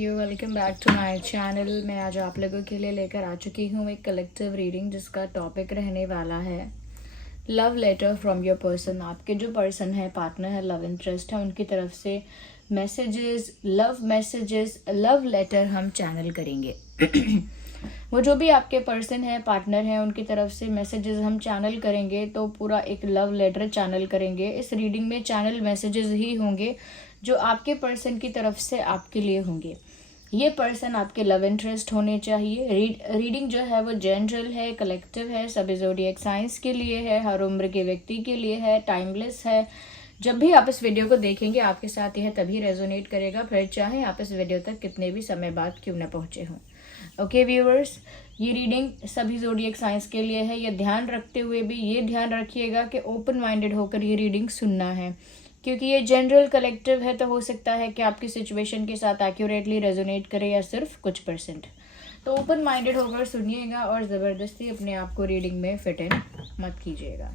You welcome back to my channel. मैं आज आप लोगों के लिए लेकर आ चुकी हूँ एक कलेक्टिव रीडिंग जिसका टॉपिक रहने वाला है love letter from your person. आपके जो पर्सन है, पार्टनर है, लव इंटरेस्ट है, उनकी तरफ से मैसेजेस, लव लेटर हम चैनल करेंगे। वो जो भी आपके पर्सन है, पार्टनर है, उनकी तरफ से मैसेजेस हम चैनल करेंगे, तो पूरा एक लव लेटर चैनल करेंगे। इस रीडिंग में चैनल मैसेजेस ही होंगे जो आपके पर्सन की तरफ से आपके लिए होंगे। ये पर्सन आपके लव इंटरेस्ट होने चाहिए। रीडिंग जो है वो जनरल है, कलेक्टिव है, सभी ज़ोडिएक साइंस के लिए है, हर उम्र के व्यक्ति के लिए है, टाइमलेस है। जब भी आप इस वीडियो को देखेंगे आपके साथ यह तभी रेजोनेट करेगा, फिर चाहे आप इस वीडियो तक कितने भी समय बाद क्यों न पहुंचे हों। ओके व्यूअर्स, ये रीडिंग सभी ज़ोडिएक साइंस के लिए है। ये ध्यान रखते हुए भी ये ध्यान रखिएगा कि ओपन माइंडेड होकर ये रीडिंग सुनना है, क्योंकि ये जनरल कलेक्टिव है, तो हो सकता है कि आपकी सिचुएशन के साथ एक्यूरेटली रेजोनेट करे या सिर्फ कुछ परसेंट। तो ओपन माइंडेड होकर सुनिएगा और ज़बरदस्ती अपने आप को रीडिंग में फिट इन मत कीजिएगा।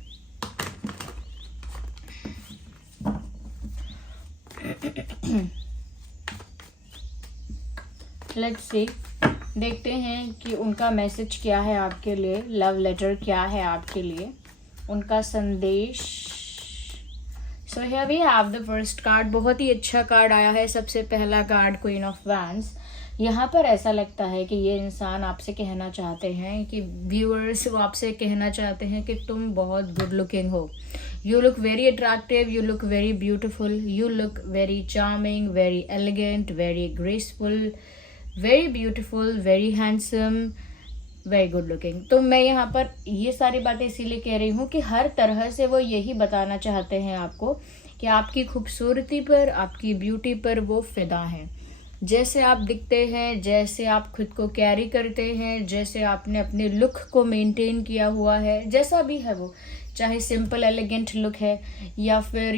लेट्स सी, देखते हैं कि उनका मैसेज क्या है आपके लिए, लव लेटर क्या है आपके लिए, उनका संदेश। So here we have the first card. बहुत ही अच्छा कार्ड आया है। सबसे पहला कार्ड क्वीन ऑफ वैंड्स। यहाँ पर ऐसा लगता है कि ये इंसान आपसे कहना चाहते हैं कि व्यूअर्स वो आपसे कहना चाहते हैं कि तुम बहुत गुड लुकिंग हो। You look very attractive, you look very beautiful, you look very charming, very elegant, very graceful, very beautiful, very handsome, very good looking. तो मैं यहाँ पर ये सारी बातें इसीलिए कह रही हूँ कि हर तरह से वो यही बताना चाहते हैं आपको कि आपकी खूबसूरती पर, आपकी ब्यूटी पर वो फिदा हैं। जैसे आप दिखते हैं, जैसे आप खुद को कैरी करते हैं, जैसे आपने अपने लुक को मेंटेन किया हुआ है, जैसा भी है वो, चाहे सिंपल एलिगेंट लुक है या फिर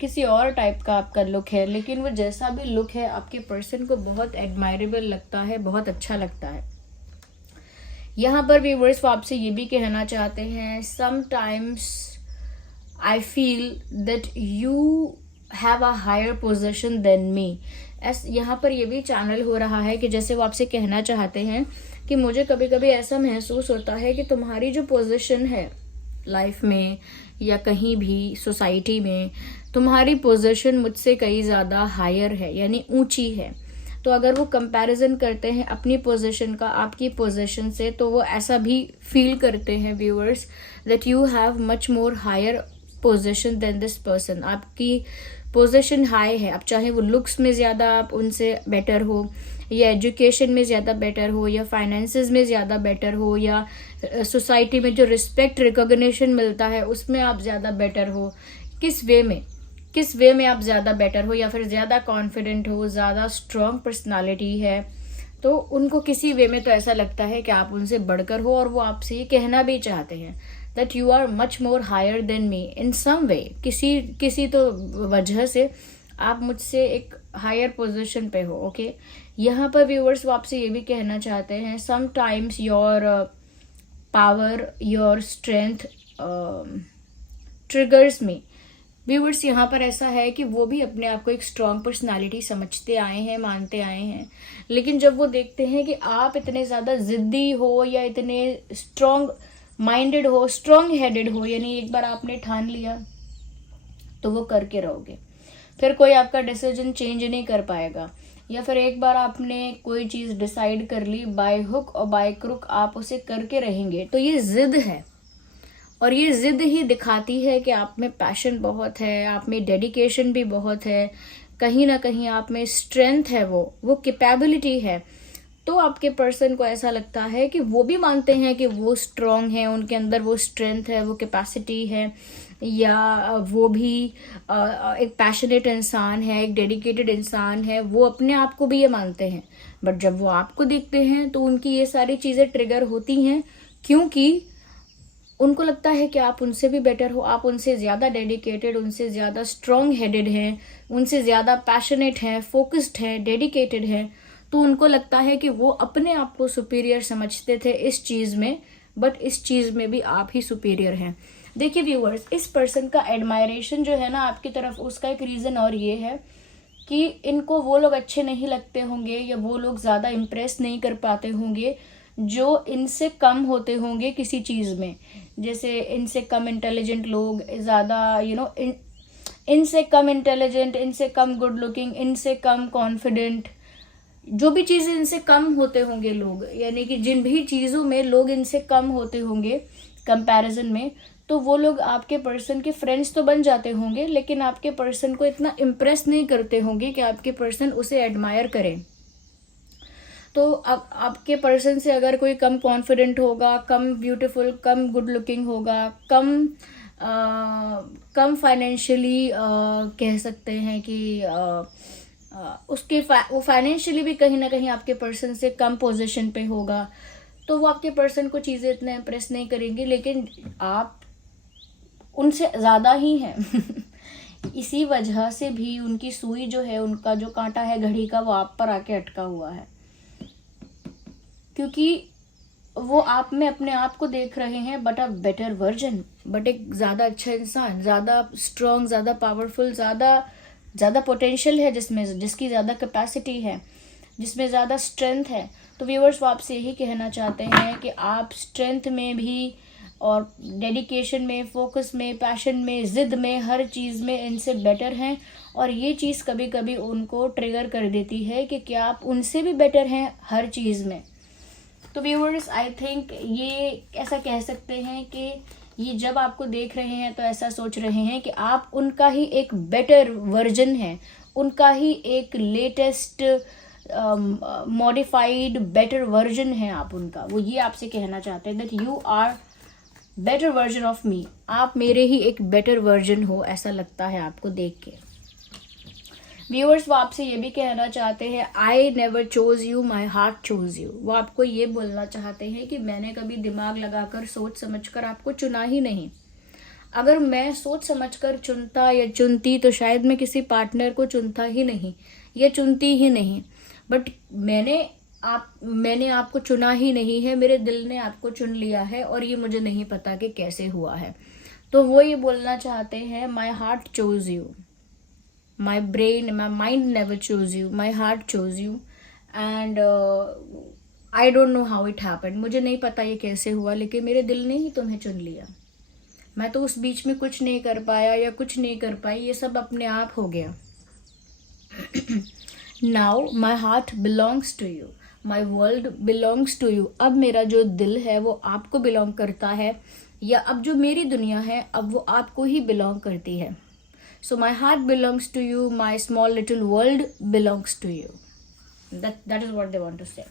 किसी और टाइप का आपका लुक है, लेकिन वो जैसा भी लुक है आपके पर्सन को बहुत एडमायरेबल लगता है, बहुत अच्छा लगता है। यहाँ पर व्यूअर्स वो आपसे ये भी कहना चाहते हैं, sometimes I feel that you have a higher position than me. यहाँ पर ये भी चैनल हो रहा है कि जैसे वो आपसे कहना चाहते हैं कि मुझे कभी कभी ऐसा महसूस होता है कि तुम्हारी जो पोजीशन है लाइफ में या कहीं भी सोसाइटी में, तुम्हारी पोजीशन मुझसे कई ज़्यादा हायर है, यानी ऊंची है। तो अगर वो कंपैरिजन करते हैं अपनी पोजीशन का आपकी पोजीशन से, तो वो ऐसा भी फील करते हैं viewers that you have much more higher position than this person. आपकी पोजीशन हाई है। अब चाहे वो लुक्स में ज़्यादा आप उनसे बेटर हो, या एजुकेशन में ज़्यादा बेटर हो, या फाइनेंसेस में ज़्यादा बेटर हो, या सोसाइटी में जो रिस्पेक्ट रिकॉग्निशन मिलता है उसमें आप ज़्यादा बेटर हो, किस वे में आप ज़्यादा बेटर हो, या फिर ज़्यादा कॉन्फिडेंट हो, ज़्यादा स्ट्रॉन्ग पर्सनालिटी है, तो उनको किसी वे में तो ऐसा लगता है कि आप उनसे बढ़कर हो, और वो आपसे ये कहना भी चाहते हैं that you are much more higher than me in some way. किसी तो वजह से आप मुझसे एक हायर पोजीशन पे हो। ओके, यहाँ पर व्यूअर्स वो आपसे ये भी कहना चाहते हैं, sometimes your power, your strength triggers me. Viewers यहाँ पर ऐसा है कि वो भी अपने आप को एक स्ट्रॉन्ग पर्सनालिटी समझते आए हैं, मानते आए हैं, लेकिन जब वो देखते हैं कि आप इतने ज़्यादा ज़िद्दी हो या इतने स्ट्रॉन्ग माइंडेड हो, स्ट्रॉन्ग हेडेड हो, यानी एक बार आपने ठान लिया तो वो करके रहोगे, फिर कोई आपका डिसीजन चेंज नहीं कर पाएगा, या फिर एक बार आपने कोई चीज़ डिसाइड कर ली, बाय हुक और बाय क्रुक आप उसे करके रहेंगे। तो ये जिद है, और ये जिद ही दिखाती है कि आप में पैशन बहुत है, आप में डेडिकेशन भी बहुत है, कहीं ना कहीं आप में स्ट्रेंथ है, वो कैपेबिलिटी है। तो आपके पर्सन को ऐसा लगता है कि वो भी मानते हैं कि वो स्ट्रॉन्ग है, उनके अंदर वो स्ट्रेंथ है, वो कैपेसिटी है, या वो भी एक पैशनेट इंसान है, एक डेडिकेटेड इंसान है, वो अपने आप को भी ये मानते हैं। बट जब वो आपको देखते हैं तो उनकी ये सारी चीज़ें ट्रिगर होती हैं, क्योंकि उनको लगता है कि आप उनसे भी बेटर हो, आप उनसे ज़्यादा डेडिकेटेड, उनसे ज़्यादा स्ट्रॉन्ग हेडेड हैं, उनसे ज़्यादा पैशनेट हैं, फोकस्ड हैं, डेडिकेटेड हैं। तो उनको लगता है कि वो अपने आप को सुपीरियर समझते थे इस चीज़ में, बट इस चीज़ में भी आप ही सुपीरियर हैं। देखिए व्यूअर्स, इस पर्सन का एडमायरेशन जो है ना आपकी तरफ, उसका एक रीज़न और ये है कि इनको वो लोग अच्छे नहीं लगते होंगे या वो लोग ज़्यादा इम्प्रेस नहीं कर पाते होंगे जो इनसे कम होते होंगे किसी चीज़ में। जैसे इनसे कम इंटेलिजेंट लोग ज़्यादा इनसे कम इंटेलिजेंट, इनसे कम गुड लुकिंग, इनसे कम कॉन्फिडेंट, जो भी चीज़ें इनसे कम होते होंगे लोग, यानी कि जिन भी चीज़ों में लोग इनसे कम होते होंगे कंपैरिजन में, तो वो लोग आपके पर्सन के फ्रेंड्स तो बन जाते होंगे, लेकिन आपके पर्सन को इतना इम्प्रेस नहीं करते होंगे कि आपके पर्सन उसे एडमायर करें। तो अब आपके पर्सन से अगर कोई कम कॉन्फिडेंट होगा, कम ब्यूटीफुल, कम गुड लुकिंग होगा, कम फाइनेंशियली कह सकते हैं कि वो फाइनेंशियली भी कहीं ना कहीं आपके पर्सन से कम पोजीशन पे होगा, तो वो आपके पर्सन को चीज़ें इतना इम्प्रेस नहीं करेंगी, लेकिन आप उनसे ज़्यादा ही हैं। इसी वजह से भी उनकी सुई जो है, उनका जो कांटा है घड़ी का, वो आप पर आके अटका हुआ है, क्योंकि वो आप में अपने आप को देख रहे हैं, but a better version, but एक ज़्यादा अच्छा इंसान, ज़्यादा स्ट्रॉन्ग, ज़्यादा पावरफुल, ज़्यादा पोटेंशियल है, जिसकी ज़्यादा कैपेसिटी है, जिसमें ज़्यादा स्ट्रेंथ है। तो व्यूअर्स, वो आपसे यही कहना चाहते हैं कि आप स्ट्रेंथ में भी और डेडिकेशन में, फोकस में, पैशन में, ज़िद में, हर चीज़ में इनसे बेटर हैं। और ये चीज़ कभी कभी उनको ट्रिगर कर देती है कि क्या आप उनसे भी बेटर हैं हर चीज़ में। तो व्यूअर्स, आई थिंक ये ऐसा कह सकते हैं कि ये जब आपको देख रहे हैं तो ऐसा सोच रहे हैं कि आप उनका ही एक बेटर वर्जन है, उनका ही एक लेटेस्ट मॉडिफाइड बेटर वर्जन है आप उनका। वो ये आपसे कहना चाहते हैं that you are better version of me, आप मेरे ही एक बेटर वर्जन हो, ऐसा लगता है आपको देख के। व्यूअर्स, वो आपसे ये भी कहना चाहते हैं I never chose you, my heart chose you. वो आपको ये बोलना चाहते हैं कि मैंने कभी दिमाग लगाकर सोच समझकर आपको चुना ही नहीं। अगर मैं सोच समझकर चुनता या चुनती तो शायद मैं किसी पार्टनर को चुनता ही नहीं या चुनती ही नहीं, बट मैंने आपको चुना ही नहीं है, मेरे दिल ने आपको चुन लिया है, और ये मुझे नहीं पता कि कैसे हुआ है। तो वो ये बोलना चाहते हैं my heart chose you, my brain, my mind never chose you, my heart chose you, and I don't know how it happened, मुझे नहीं पता ये कैसे हुआ, लेकिन मेरे दिल ने ही तुम्हें चुन लिया। मैं तो उस बीच में कुछ नहीं कर पाया या कुछ नहीं कर पाई, ये सब अपने आप हो गया। Now my heart belongs to you, my world belongs to you। अब मेरा जो दिल है वो आपको बिलोंग करता है, या अब जो मेरी दुनिया है अब वो आपको ही बिलोंग करती है। So my heart belongs to you, my small little world belongs to you. That is what they want to say.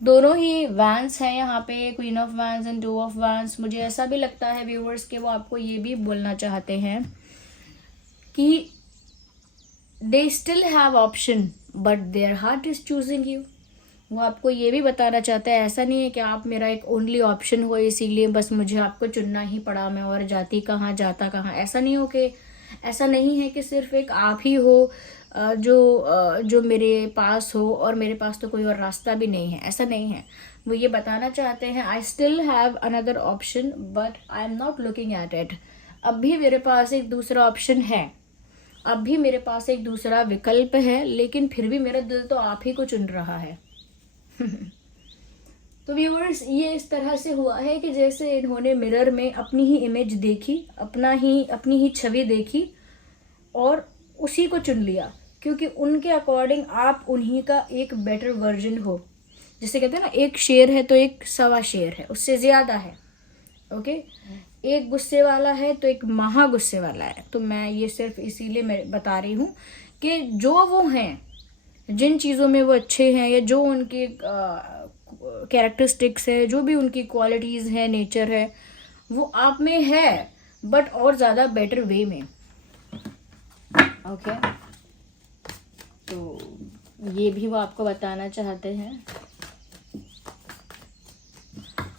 दोनों ही वैंस हैं यहाँ पे, queen of vents and two of vents. मुझे ऐसा भी लगता है व्यूअर्स के वो आपको ये भी बोलना चाहते हैं कि they still have option but their heart is choosing you। वो आपको ये भी बताना चाहता है, ऐसा नहीं है कि आप मेरा एक ओनली ऑप्शन हो इसीलिए बस मुझे आपको चुनना ही पड़ा, मैं और जाती कहाँ जाता कहाँ। ऐसा नहीं है कि सिर्फ एक आप ही हो जो मेरे पास हो और मेरे पास तो कोई और रास्ता भी नहीं है, ऐसा नहीं है। वो ये बताना चाहते हैं I still have another option but I am not looking at it. अब भी मेरे पास एक दूसरा ऑप्शन है, अब भी मेरे पास एक दूसरा विकल्प है, लेकिन फिर भी मेरा दिल तो आप ही को चुन रहा है। तो व्यूअर्स, ये इस तरह से हुआ है कि जैसे इन्होंने मिरर में अपनी ही इमेज देखी, अपनी ही छवि देखी और उसी को चुन लिया, क्योंकि उनके अकॉर्डिंग आप उन्हीं का एक बेटर वर्जन हो। जैसे कहते हैं ना, एक शेर है तो एक सवा शेर है, उससे ज़्यादा है। ओके, एक गुस्से वाला है तो एक महा गुस्से वाला है। तो मैं ये सिर्फ इसीलिए मैं बता रही हूँ कि जो वो हैं, जिन चीज़ों में वो अच्छे हैं या जो उनके कैरेक्टरिस्टिक्स है, जो भी उनकी क्वालिटीज़ हैं, नेचर है, वो आप में है बट और ज़्यादा बेटर वे में। ओके, तो ये भी वो आपको बताना चाहते हैं।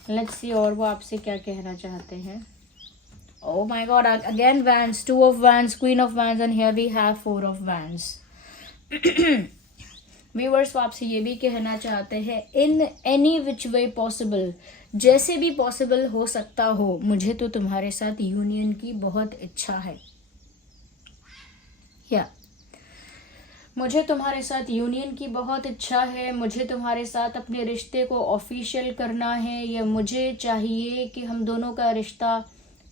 लेट्स सी और वो आपसे क्या कहना चाहते हैं। Oh my God, again Wands, 2 of Wands, Queen of Wands, and here we have 4 of Wands. Viewers, वो आपसे ये भी कहना चाहते हैं in any which way possible, जैसे भी पॉसिबल हो सकता हो, मुझे तो तुम्हारे साथ यूनियन की बहुत इच्छा है। या मुझे तुम्हारे साथ यूनियन की बहुत इच्छा है, मुझे तुम्हारे साथ अपने रिश्ते को ऑफिशियल करना है, या मुझे चाहिए कि हम दोनों का रिश्ता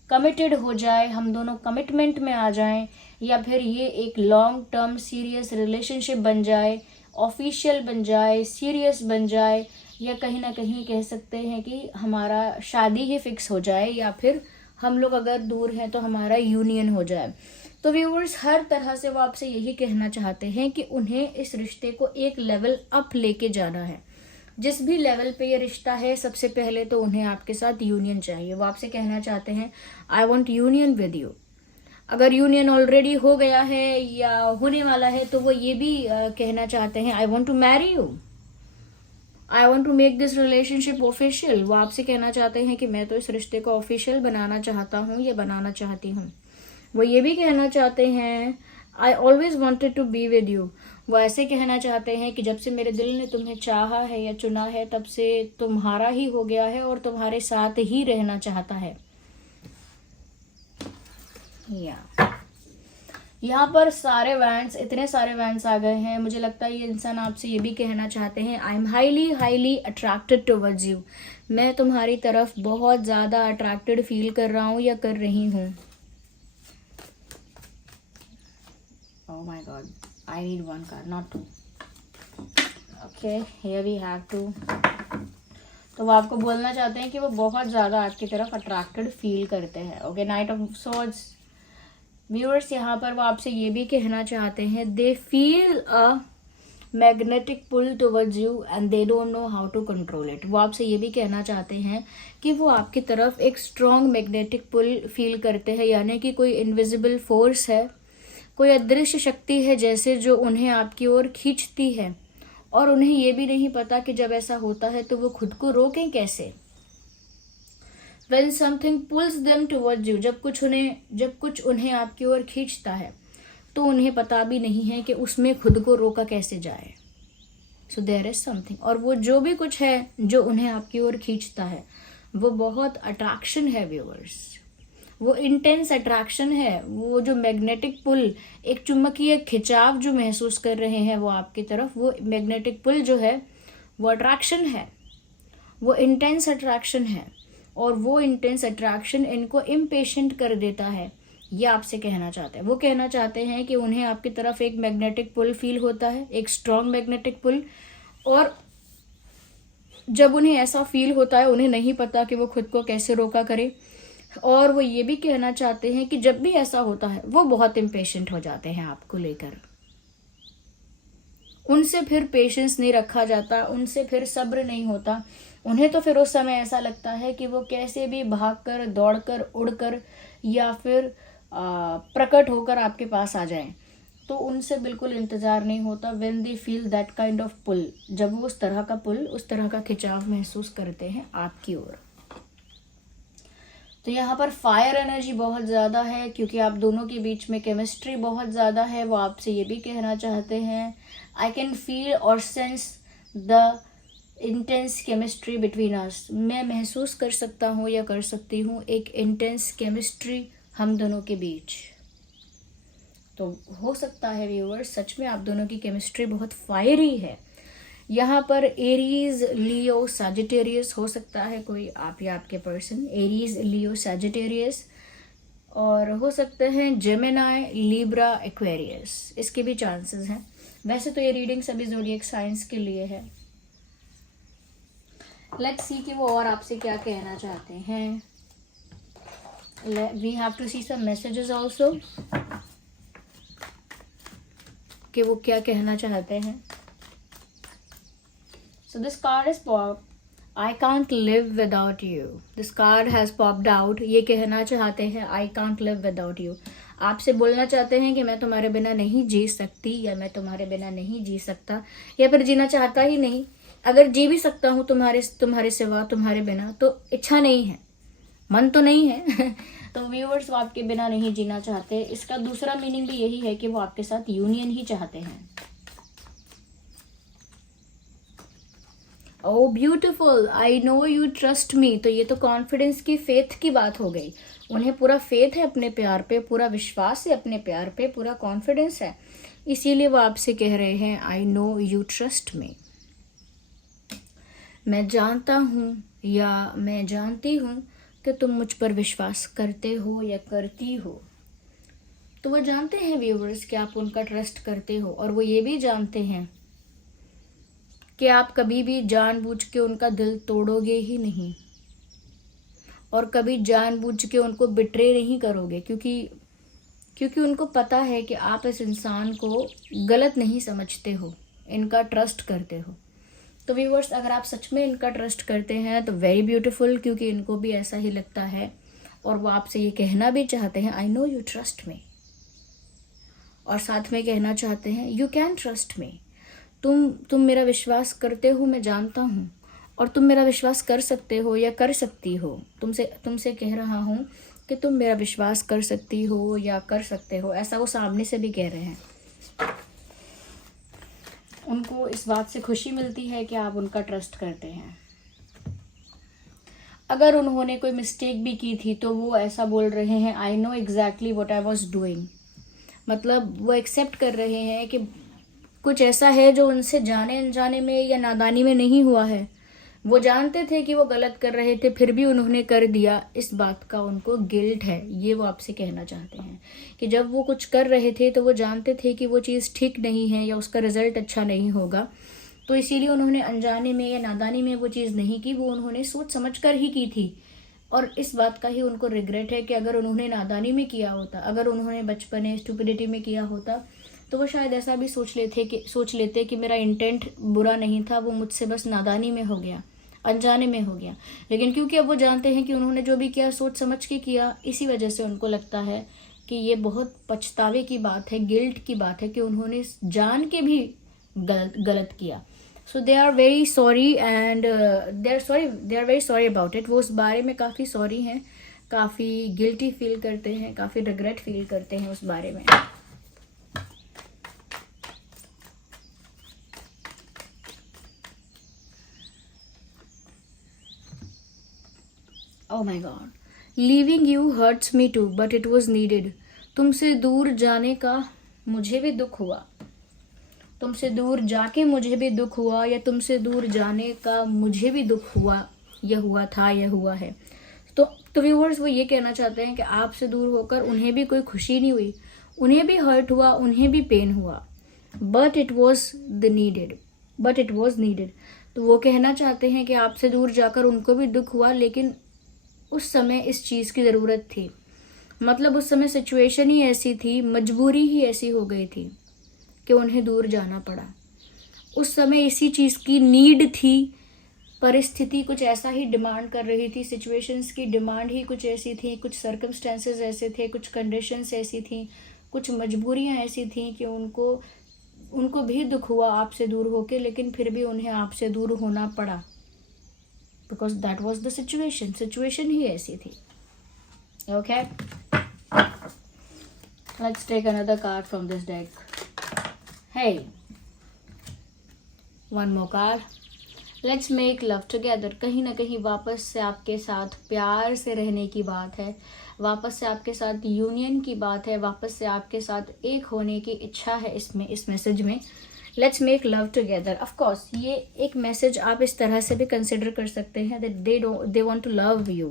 कमिटेड हो जाए, हम दोनों कमिटमेंट में आ जाएं, या फिर ये एक लॉन्ग टर्म सीरियस रिलेशनशिप बन जाए, ऑफिशियल बन जाए, सीरियस बन जाए, या कहीं ना कहीं कह सकते हैं कि हमारा शादी ही फिक्स हो जाए, या फिर हम लोग अगर दूर हैं तो हमारा यूनियन हो जाए। तो व्यूअर्स हर तरह से वो आपसे यही कहना चाहते हैं कि उन्हें इस रिश्ते को एक लेवल अप लेके जाना है। जिस भी लेवल पे ये रिश्ता है, सबसे पहले तो उन्हें आपके साथ यूनियन चाहिए। वो आपसे कहना चाहते हैं I want union with you. अगर यूनियन ऑलरेडी हो गया है या होने वाला है तो वो ये भी कहना चाहते हैं I want to marry you, I want to make this relationship official. वो आपसे कहना चाहते हैं कि मैं तो इस रिश्ते को ऑफिशियल बनाना चाहता हूँ या बनाना चाहती हूँ। वो ये भी कहना चाहते हैं I always wanted to be with you. वो ऐसे कहना चाहते हैं कि जब से मेरे दिल ने तुम्हें चाहा है या चुना है, तब से तुम्हारा ही हो गया है और तुम्हारे साथ ही रहना चाहता है। यहाँ पर सारे वैंड्स, इतने सारे वैंड्स आ गए हैं। मुझे लगता है ये इंसान आपसे ये भी कहना चाहते हैं I am highly highly attracted towards you. मैं तुम्हारी तरफ बहुत ज़्यादा अट्रैक्टेड फील कर रहा हूँ या कर रही हूँ। Oh my god, I need one card, not two. Okay, here we have two. तो वो आपको बोलना चाहते हैं कि वो बहुत ज़्यादा आपकी तरफ अट्रैक्टेड फील करते हैं। Okay, knight of swords. Viewers यहाँ पर वो आपसे ये भी कहना चाहते हैं they feel a magnetic pull towards you and they don't know how to control it. वो आपसे ये भी कहना चाहते हैं कि वो आपकी तरफ एक स्ट्रॉन्ग मैग्नेटिक पुल फील करते हैं, यानी कि कोई इनविजिबल फोर्स है, कोई अदृश्य शक्ति है जैसे, जो उन्हें आपकी ओर खींचती है, और उन्हें ये भी नहीं पता कि जब ऐसा होता है तो वो खुद को रोकें कैसे। When something pulls them towards you, जब कुछ उन्हें आपकी ओर खींचता है तो उन्हें पता भी नहीं है कि उसमें खुद को रोका कैसे जाए। So there is something, और वो जो भी कुछ है जो उन्हें आपकी ओर खींचता है वो बहुत अट्रैक्शन है व्यूअर्स, वो इंटेंस अट्रैक्शन है। वो जो मैग्नेटिक पुल, एक चुंबकीय खिंचाव जो महसूस कर रहे हैं वो आपकी तरफ, वो मैग्नेटिक पुल जो है वो अट्रैक्शन है, वो इंटेंस अट्रैक्शन है, और वो इंटेंस अट्रैक्शन इनको इम्पेशेंट कर देता है। ये आपसे कहना चाहते हैं। वो कहना चाहते हैं कि उन्हें आपकी तरफ एक मैग्नेटिक पुल फील होता है, एक स्ट्रॉन्ग मैग्नेटिक पुल, और जब उन्हें ऐसा फील होता है उन्हें नहीं पता कि वो खुद को कैसे रोका करे। और वो ये भी कहना चाहते हैं कि जब भी ऐसा होता है वो बहुत इम्पेशेंट हो जाते हैं आपको लेकर, उनसे फिर पेशेंस नहीं रखा जाता, उनसे फिर सब्र नहीं होता। उन्हें तो फिर उस समय ऐसा लगता है कि वो कैसे भी भागकर, दौड़कर, उड़कर या फिर प्रकट होकर आपके पास आ जाएं। तो उनसे बिल्कुल इंतज़ार नहीं होता when they feel that kind of pull, जब वो उस तरह का पुल, उस तरह का खिंचाव महसूस करते हैं आपकी ओर। तो यहाँ पर फायर एनर्जी बहुत ज़्यादा है क्योंकि आप दोनों के बीच में केमिस्ट्री बहुत ज़्यादा है। वो आपसे ये भी कहना चाहते हैं आई कैन फील और sense the intense chemistry between us. मैं महसूस कर सकता हूँ या कर सकती हूँ एक इंटेंस केमिस्ट्री हम दोनों के बीच। तो हो सकता है व्यूअर्स सच में आप दोनों की केमिस्ट्री बहुत फायरी है। यहाँ पर एरीज, लियो, सैजिटेरियस हो सकता है कोई, आप या आपके पर्सन, एरीज, लियो, सैजिटेरियस, और हो सकते हैं जेमिनाई, लिब्रा, एक्वेरियस, इसके भी चांसेस हैं। वैसे तो ये रीडिंग सभी ज़ोडिएक साइंस के लिए है। लेट्स सी कि वो और आपसे क्या कहना चाहते हैं। We have to see some messages also कि वो क्या कहना चाहते हैं। So this card is popped. I can't live without you. This card has popped out. ये कहना चाहते हैं I can't live without you. आपसे बोलना चाहते हैं कि मैं तुम्हारे बिना नहीं जी सकती, या मैं तुम्हारे बिना नहीं जी सकता, या फिर जीना चाहता ही नहीं। अगर जी भी सकता हूँ तुम्हारे सिवा, तुम्हारे बिना, तो इच्छा नहीं है, मन तो नहीं है। तो व्यूअर्स वो आपके बिना नहीं जीना चाहते। इसका दूसरा मीनिंग भी यही है कि वो आपके साथ यूनियन ही चाहते हैं। Oh beautiful, I know you trust me. तो ये तो कॉन्फिडेंस की, फेथ की बात हो गई। उन्हें पूरा फेथ है अपने प्यार पे, पूरा विश्वास है अपने प्यार पे, पूरा कॉन्फिडेंस है इसीलिए वो आपसे कह रहे हैं आई नो यू ट्रस्ट मी। मैं जानता हूँ या मैं जानती हूँ कि तुम मुझ पर विश्वास करते हो या करती हो। तो वो जानते हैं व्यूवर्स कि आप उनका ट्रस्ट करते हो, और वो ये भी जानते हैं कि आप कभी भी जानबूझ के उनका दिल तोड़ोगे ही नहीं, और कभी जानबूझ के उनको बिट्रे नहीं करोगे, क्योंकि उनको पता है कि आप इस इंसान को गलत नहीं समझते हो, इनका ट्रस्ट करते हो। तो व्यूवर्स, अगर आप सच में इनका ट्रस्ट करते हैं तो वेरी ब्यूटीफुल, क्योंकि इनको भी ऐसा ही लगता है, और वो आपसे ये कहना भी चाहते हैं आई नो यू ट्रस्ट मी, और साथ में कहना चाहते हैं यू कैन ट्रस्ट मी। तुम मेरा विश्वास करते हो, मैं जानता हूँ, और तुम मेरा विश्वास कर सकते हो या कर सकती हो। तुमसे कह रहा हूँ कि तुम मेरा विश्वास कर सकती हो या कर सकते हो, ऐसा वो सामने से भी कह रहे हैं। उनको इस बात से खुशी मिलती है कि आप उनका ट्रस्ट करते हैं। अगर उन्होंने कोई मिस्टेक भी की थी तो वो ऐसा बोल रहे हैं I know exactly what I was doing. मतलब वो एक्सेप्ट कर रहे हैं कि कुछ ऐसा है जो उनसे जाने अनजाने में या नादानी में नहीं हुआ है। वो जानते थे कि वो गलत कर रहे थे, फिर भी उन्होंने कर दिया, इस बात का उनको गिल्ट है। ये वो आपसे कहना चाहते हैं कि जब वो कुछ कर रहे थे तो वो जानते थे कि वो चीज़ ठीक नहीं है या उसका रिजल्ट अच्छा नहीं होगा, तो इसीलिए उन्होंने अनजाने में या नादानी में वो चीज़ नहीं की, वो उन्होंने सोच समझ कर ही की थी। और इस बात का ही उनको रिग्रेट है कि अगर उन्होंने नादानी में किया होता, अगर उन्होंने बचपने स्टुपिडिटी में किया होता, तो वो शायद ऐसा भी सोच लेते कि मेरा इंटेंट बुरा नहीं था, वो मुझसे बस नादानी में हो गया, अनजाने में हो गया। लेकिन क्योंकि अब वो जानते हैं कि उन्होंने जो भी किया सोच समझ के किया, इसी वजह से उनको लगता है कि ये बहुत पछतावे की बात है, गिल्ट की बात है कि उन्होंने जान के भी गलत किया। So they are very sorry and they are very sorry about it. वो उस बारे में काफ़ी सॉरी हैं, काफ़ी गिल्टी फील करते हैं, काफ़ी रिग्रेट फील करते हैं उस बारे में। Oh my God. Leaving you hurts me too, but it was needed. तुमसे दूर जाने का मुझे भी दुख हुआ, तुमसे दूर जाके मुझे भी दुख हुआ, या तुमसे दूर जाने का मुझे भी दुख हुआ, यह हुआ था, यह हुआ है। तो व्यूअर्स, वो ये कहना चाहते हैं कि आपसे दूर होकर उन्हें भी कोई खुशी नहीं हुई, उन्हें भी हर्ट हुआ, उन्हें भी पेन हुआ, बट इट वॉज नीडेड। तो वो कहना चाहते हैं कि आपसे दूर जाकर उनको भी दुख हुआ, लेकिन उस समय इस चीज़ की ज़रूरत थी। मतलब उस समय सिचुएशन ही ऐसी थी, मजबूरी ही ऐसी हो गई थी कि उन्हें दूर जाना पड़ा। उस समय इसी चीज़ की नीड थी, परिस्थिति कुछ ऐसा ही डिमांड कर रही थी, सिचुएशंस की डिमांड ही कुछ ऐसी थी, कुछ सर्कमस्टेंसेस ऐसे थे, कुछ कंडीशंस ऐसी थी, कुछ मजबूरियाँ ऐसी थी कि उनको भी दुख हुआ आपसे दूर होके, लेकिन फिर भी उन्हें आपसे दूर होना पड़ा, because that was the situation ही ऐसी थी। Okay, let's take another card from this deck. Hey, one more card. Let's make love together. कहीं ना कहीं वापस से आपके साथ प्यार से रहने की बात है, वापस से आपके साथ यूनियन की बात है, वापस से आपके साथ एक होने की इच्छा है इस मैसेज में। Let's make love together. Of course ये एक मैसेज आप इस तरह से भी कंसिडर कर सकते हैं that they want to love you,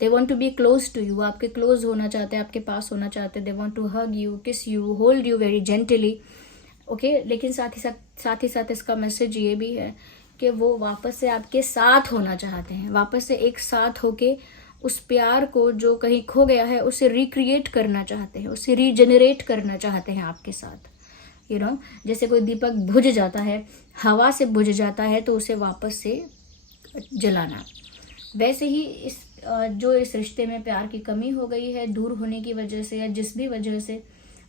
they want to be close to you, आपके क्लोज होना चाहते हैं, आपके पास होना चाहते हैं, they want to hug you, kiss you, hold you very gently. Okay, लेकिन साथ ही साथ इसका मैसेज ये भी है कि वो वापस से आपके साथ होना चाहते हैं, वापस से एक साथ होके उस प्यार को जो कहीं खो गया है उसे रिक्रिएट करना चाहते हैं, उसे रीजेनरेट करना चाहते हैं आपके साथ। यू नो, जैसे कोई दीपक बुझ जाता है, हवा से बुझ जाता है, तो उसे वापस से जलाना, वैसे ही इस रिश्ते में प्यार की कमी हो गई है दूर होने की वजह से या जिस भी वजह से,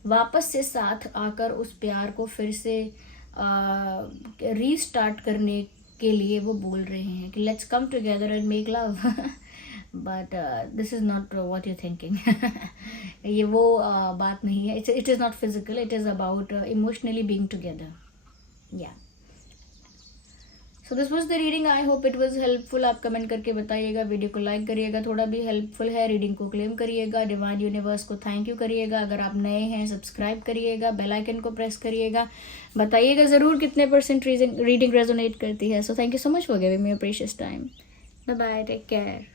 वापस से साथ आकर उस प्यार को फिर से रीस्टार्ट करने के लिए वो बोल रहे हैं कि let's come together and make love. But this is not what you thinking. ये वो बात नहीं है, it is not physical, it is about emotionally being together. या so this was the reading, I hope it was helpful. आप comment करके बताइएगा, video को लाइक करिएगा, थोड़ा भी हेल्पफुल है रीडिंग को क्लेम करिएगा, डिवाइन यूनिवर्स को थैंक यू करिएगा। अगर आप नए हैं सब्सक्राइब करिएगा, बेल आइकन को प्रेस करिएगा, बताइएगा ज़रूर कितने % रीडिंग रेजोनेट करती है। So thank you so much for giving me your precious time. Bye bye, take care.